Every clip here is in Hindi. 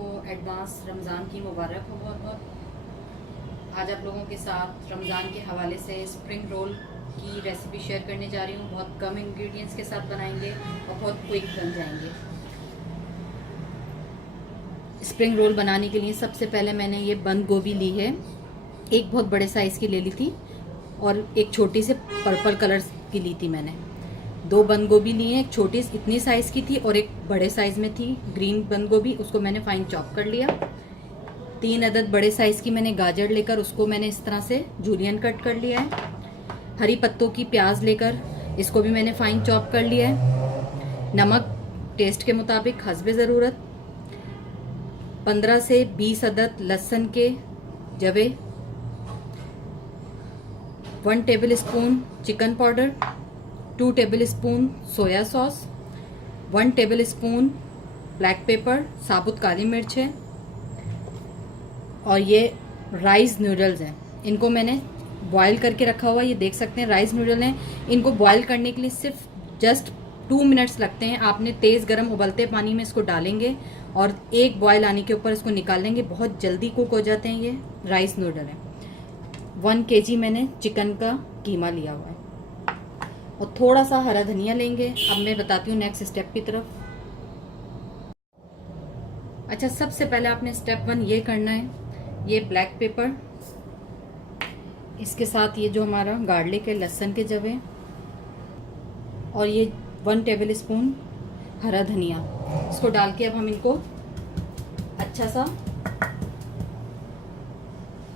सबको एडवांस रमज़ान की मुबारक हो बहुत बहुत। आज आप लोगों के साथ रमज़ान के हवाले से स्प्रिंग रोल की रेसिपी शेयर करने जा रही हूँ। बहुत कम इंग्रेडिएंट्स के साथ बनाएंगे और बहुत क्विक बन जाएंगे। स्प्रिंग रोल बनाने के लिए सबसे पहले मैंने ये बंद गोभी ली है, एक बहुत बड़े साइज़ की ले ली थी और एक छोटी से पर्पल कलर की ली थी मैंने। दो बंद गोभी ली है, एक छोटी इतनी साइज़ की थी और एक बड़े साइज़ में थी ग्रीन बंद गोभी, उसको मैंने फाइन चॉप कर लिया। 3 अदद बड़े साइज़ की मैंने गाजर लेकर उसको मैंने इस तरह से जूलियन कट कर लिया है। हरी पत्तों की प्याज लेकर इसको भी मैंने फाइन चॉप कर लिया है। नमक टेस्ट के मुताबिक हस्बे ज़रूरत। 15 से 20 अदद लहसुन के जवे। 1 table spoon chicken powder, 2 table spoon soya sauce, 1 table spoon black pepper साबुत काली मिर्च है और ये राइस नूडल्स हैं। इनको मैंने बॉईल करके रखा हुआ, ये देख सकते हैं राइस नूडल हैं। इनको बॉईल करने के लिए सिर्फ जस्ट 2 मिनट्स लगते हैं। आपने तेज़ गर्म उबलते पानी में इसको डालेंगे और एक बॉईल आने के ऊपर इसको निकाल लेंगे। बहुत जल्दी कुक हो जाते हैं। ये राइस नूडल है। 1 kg मैंने चिकन का कीमा लिया हुआ है और थोड़ा सा हरा धनिया लेंगे। अब मैं बताती हूँ नेक्स्ट स्टेप की तरफ। अच्छा, सबसे पहले आपने स्टेप 1 ये करना है, ये ब्लैक पेपर, इसके साथ ये जो हमारा गार्लिक है, लहसुन के जवे और ये 1 टेबल स्पून हरा धनिया, इसको डाल के अब हम इनको अच्छा सा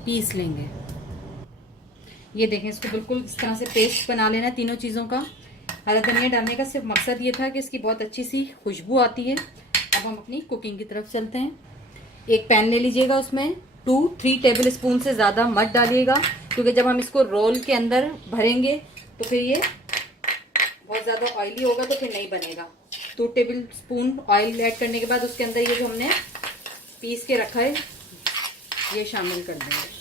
पीस लेंगे। ये देखें, इसको बिल्कुल इस तरह से पेस्ट बना लेना तीनों चीज़ों का। हरा धनिया डालने का सिर्फ मकसद ये था कि इसकी बहुत अच्छी सी खुशबू आती है। अब हम अपनी कुकिंग की तरफ चलते हैं। एक पैन ले लीजिएगा, उसमें 2-3 टेबल स्पून से ज़्यादा मत डालिएगा, क्योंकि जब हम इसको रोल के अंदर भरेंगे तो फिर ये बहुत ज़्यादा ऑयली होगा तो फिर नहीं बनेगा। 2 टेबल स्पून ऑयल ऐड करने के बाद उसके अंदर ये जो हमने पीस के रखा है ये शामिल कर देंगे।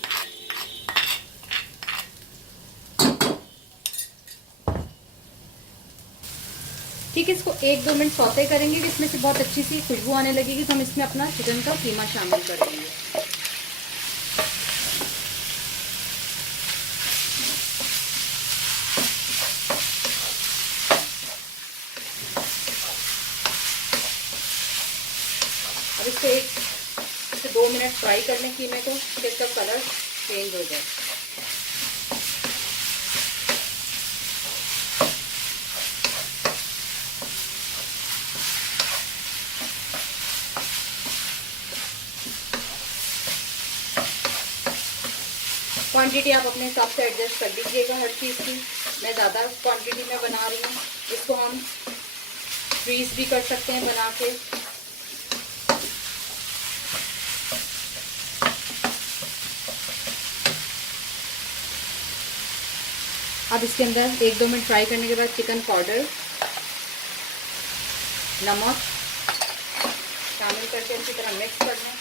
ठीक है, इसको 1-2 मिनट सौते करेंगे कि इसमें से बहुत अच्छी सी खुशबू आने लगेगी तो हम इसमें अपना चिकन का कीमा शामिल कर देंगे। अब इसको 1 से 2 मिनट फ्राई कर लें कीमे को, फिर इसका कलर चेंज हो जाए। क्वांटिटी आप अपने हिसाब से एडजस्ट कर लीजिएगा हर चीज़ की। मैं ज़्यादा क्वांटिटी में बना रही हूँ। इसको हम फ्रीज भी कर सकते हैं बना के। अब इसके अंदर 1-2 मिनट फ्राई करने के बाद चिकन पाउडर, नमक शामिल करके अच्छी तरह मिक्स कर लें।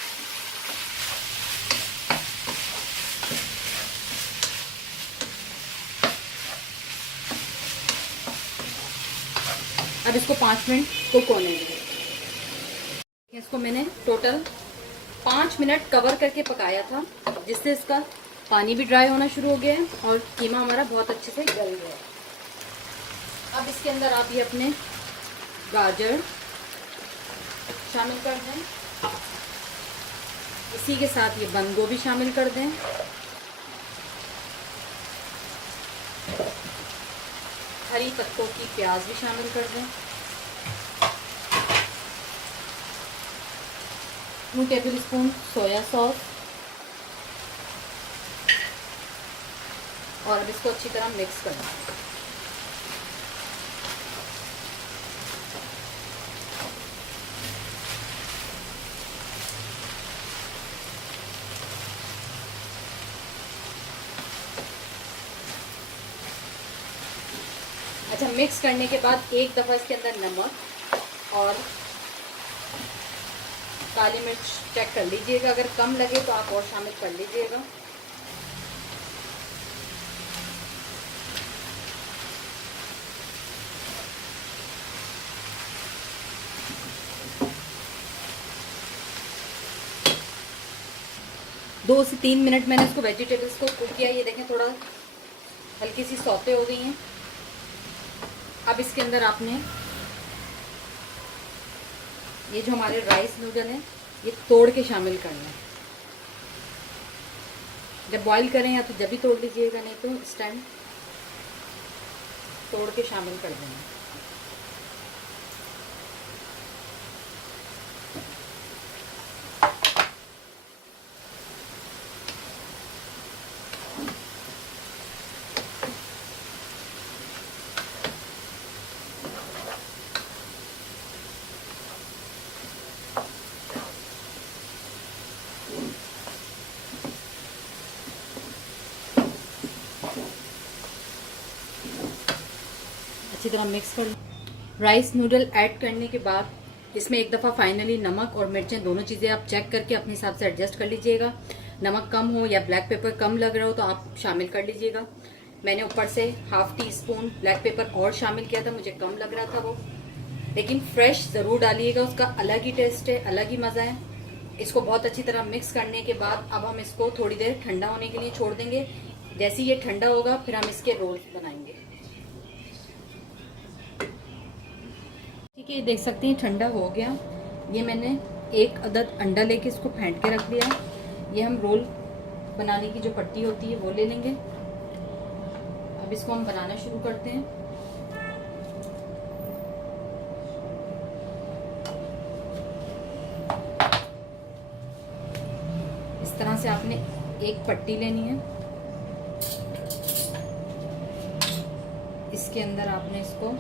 अब इसको 5 मिनट कुक होने देंगे। इसको मैंने टोटल 5 मिनट कवर करके पकाया था, जिससे इसका पानी भी ड्राई होना शुरू हो गया है और कीमा हमारा बहुत अच्छे से गल गया है। अब इसके अंदर आप ये अपने गाजर शामिल कर दें, इसी के साथ ये बंद गोभी शामिल कर दें, हरी पत्तों की प्याज भी शामिल कर दें, 2 टेबल स्पून सोया सॉस और अब इसको अच्छी तरह मिक्स कर दें। अच्छा, मिक्स करने के बाद एक दफ़ा इसके अंदर नमक और काली मिर्च चेक कर लीजिएगा, अगर कम लगे तो आप और शामिल कर लीजिएगा। 2 से 3 मिनट मैंने इसको वेजिटेबल्स को कुक किया। ये देखें थोड़ा हल्की सी सौते हो गई हैं। अब इसके अंदर आपने ये जो हमारे राइस नूडल हैं ये तोड़ के शामिल करना है। जब बॉईल करें या तो जब भी तोड़ लीजिएगा, नहीं तो इस टाइम तोड़ के शामिल कर देना। अच्छी तरह मिक्स कर। राइस नूडल ऐड करने के बाद इसमें एक दफ़ा फाइनली नमक और मिर्चें दोनों चीज़ें आप चेक करके अपने हिसाब से एडजस्ट कर लीजिएगा। नमक कम हो या ब्लैक पेपर कम लग रहा हो तो आप शामिल कर लीजिएगा। मैंने ऊपर से ½ टीस्पून ब्लैक पेपर और शामिल किया था, मुझे कम लग रहा था वो, लेकिन फ्रेश ज़रूर डालिएगा, उसका अलग ही टेस्ट है, अलग ही मज़ा है। इसको बहुत अच्छी तरह मिक्स करने के बाद अब हम इसको थोड़ी देर ठंडा होने के लिए छोड़ देंगे। जैसे ही ये ठंडा होगा फिर हम इसके रोल्स बनाएंगे। ठीक है, ये देख सकते हैं ठंडा हो गया। ये मैंने 1 अदद अंडा लेके इसको फेंट के रख लिया। ये हम रोल बनाने की जो पट्टी होती है वो ले लेंगे। अब इसको हम बनाना शुरू करते हैं। इस तरह से आपने एक पट्टी लेनी है, इसके अंदर आपने इसको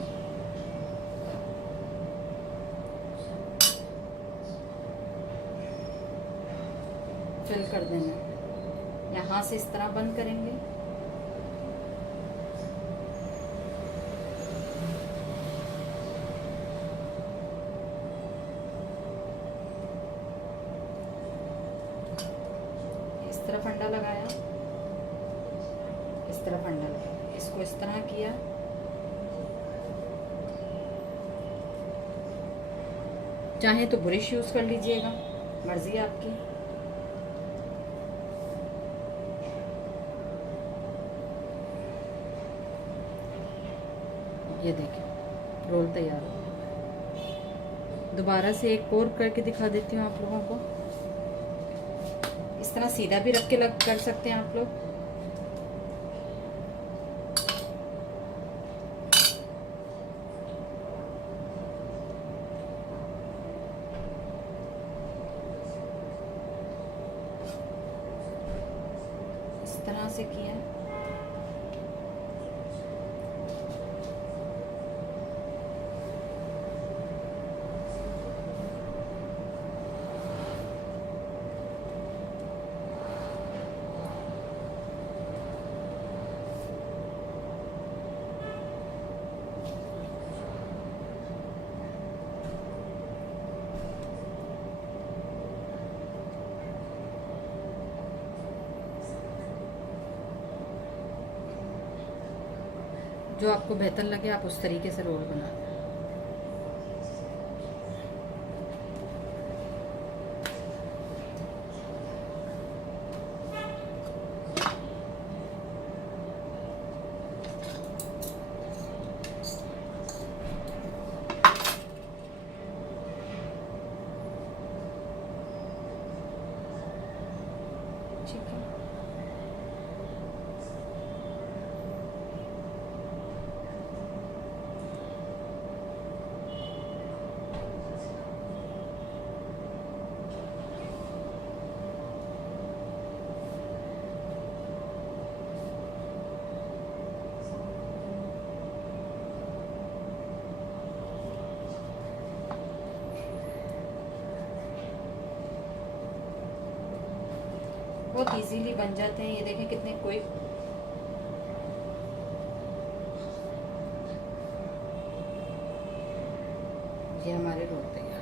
फिल कर देना। यहाँ से इस तरह बंद करेंगे। इस तरफ अंडा लगाया, इस तरफ अंडा लगाया, इसको इस तरह किया। चाहे तो ब्रश यूज कर लीजिएगा, मर्जी है आपकी। ये देखिए रोल तैयार हो गया। दोबारा से एक और करके दिखा देती हूँ आप लोगों को। इस तरह सीधा भी रख के कर सकते हैं आप लोग। इस तरह से किया। जो आपको बेहतर लगे आप उस तरीके से रोल बना लें। ठीक है, बहुत इजीली बन जाते हैं। ये देखें कितने कोई ये हमारे रोल तैयार।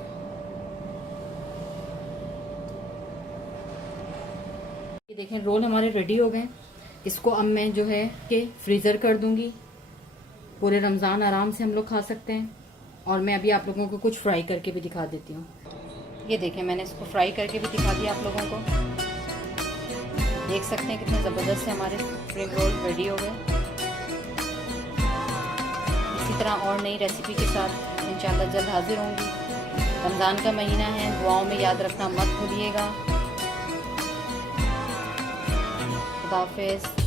ये देखें रोल हमारे रेडी हो गए। इसको अब मैं जो है कि फ्रीज़र कर दूंगी। पूरे रमज़ान आराम से हम लोग खा सकते हैं। और मैं अभी आप लोगों को कुछ फ्राई करके भी दिखा देती हूँ। ये देखें मैंने इसको फ्राई करके भी दिखा दिया आप लोगों को। देख सकते हैं कितने ज़बरदस्त से हमारे स्प्रिंग रोल रेडी हो गए। इसी तरह और नई रेसिपी के साथ इंशाल्लाह जल्द हाजिर होंगी। रमज़ान का महीना है, दुआओं में याद रखना मत भूलिएगा। खुदा हाफिज़।